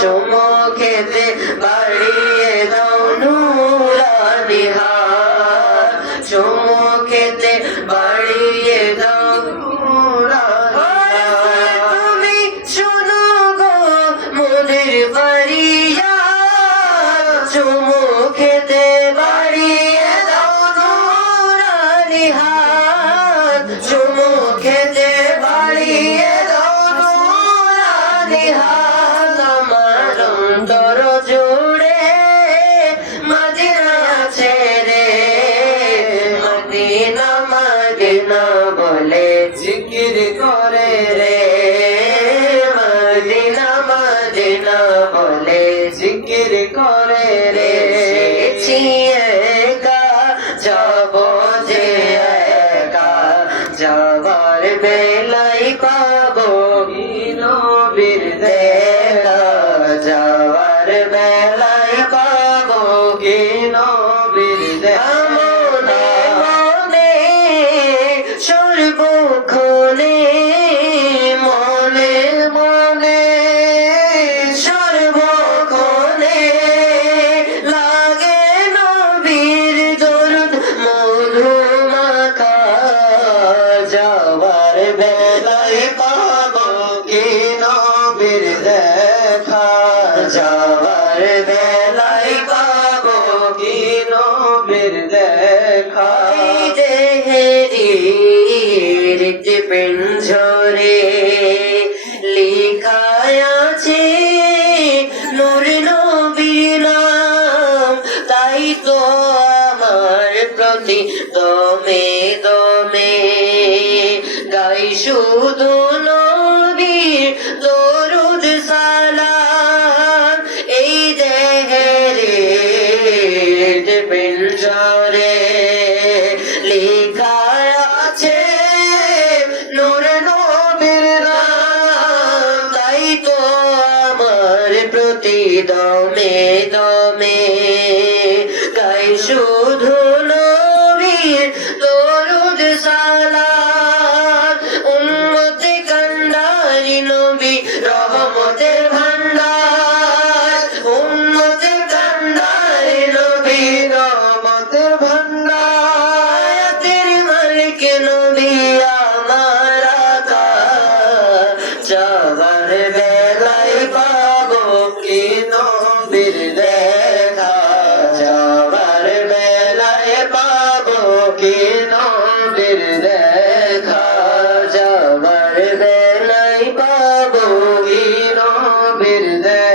চুমু খেতে বাড়িয়ে দাও নুরানি হাত, চুমু খেতে বাড়িয়ে দাও নুরানি হাত। তুমি শোনো গো মোদের ফরিয়াদ, চুমু খেতে বাড়িয়ে দাও নুরানি হাত, চুমু খেতে বাড়িয়ে দাও নুরানি হাত। আমার অন্তর জুড়ে মদিনা আছে রে, মদিনা মদিনা বলে জিকির করে রে, মদিনা মদিনা বলে জিকির করে রে। একা যাব যে একা, যাবার বেলাই পাবো নবীর দেখা, যাওয়ার বেলাই পাবো কি নবীর দেখা। মনে মনে সর্বক্ষণে, মনে মনে সর্বক্ষণে লাগে নবীর দরুদ মধু মাখা, যাওয়ার বেলায় পাবো কি নবীর দেখা, যাওয়ার বেলায় পাবো কি নবীর দেখা। দেহের একটি পিঞ্জরে লিখায় আছে নূর নবীর নাম, তাই তো আমার প্রতি দমে দমে গাই শুধু নবীর দরুদ সালাম। এই দেহের পিঞ্জরে লেখা আছে নূর নবীর নাম, তাই তো আমার প্রতি দমে দমে গাই শুধু নবীর দরুদ সালাম। উম্মতে কান্ডারি নবী রহমতের ভান্ডার, উম্মতে কান্ডারি নবী রহমতের ভান্ডার। আয়াতের মালিক নবী আমার আকা, যাবার বেলায় পাবো কি নবীর দেখা, যাবার বেলায় পাবো কি নবীর দেখা, যাবার বেলায় পাবো কি নবীর দেখা।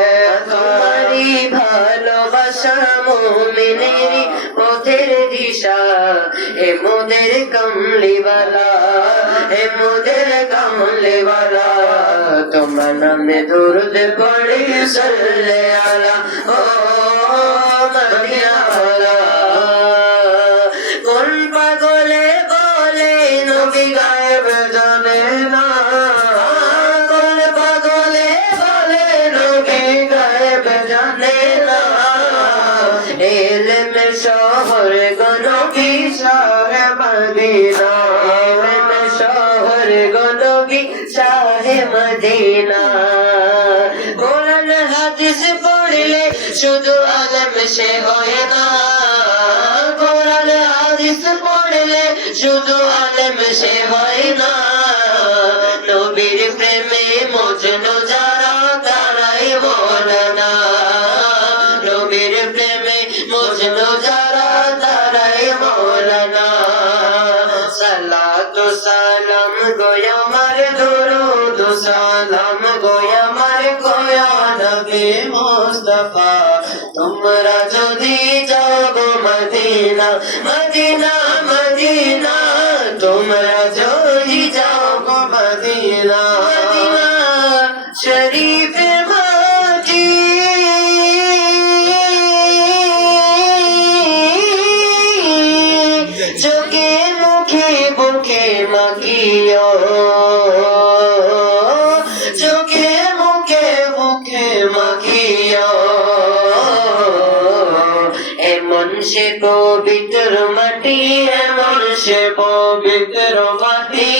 তোমারই ভালোবাসা মুমিনেরই পথের দিশা, হে মোদের কমলিওয়ালা, হে মোদের কমলিওয়ালা। তোমার নামে দরুদ পড়ি সাল্লে আলা ও মদিনাওয়ালা। কোন পাগলে বলে নবী গায়েব জানে না, কোন পাগলে বলে নবী গায়েব জানে না। ইলমে শহর গো নবী শাহে মদিনা, ইলমে শহর গো নবী শাহে মদিনা। কোরআন হাদিস পড়লে শুধু আলেম সে হয় না, কোরআন হাদিস পড়লে শুধু আলেম সে হয় না। নবীর প্রেমে মজনু যারা তারাই মৌলানা, নবীর প্রেমে মজনু যারা তারাই মৌলানা। সালাতু সালাম গোয়া আমার দরুদ সালাম গোয়া আমার গোয়া নবী মুস্তাফা। তোমরা যদি যাও গো মদিনা মদিনা মদিনা, তোমরা যদি যাও গো মদিনা মদিনা শরীফের মাটি। চোখে মুখে বুকে মাখিও, চোখে মুখে বুকে মাখিও। এমন সে পবিত্র মাটি, এমন সে পবিত্র মাটি।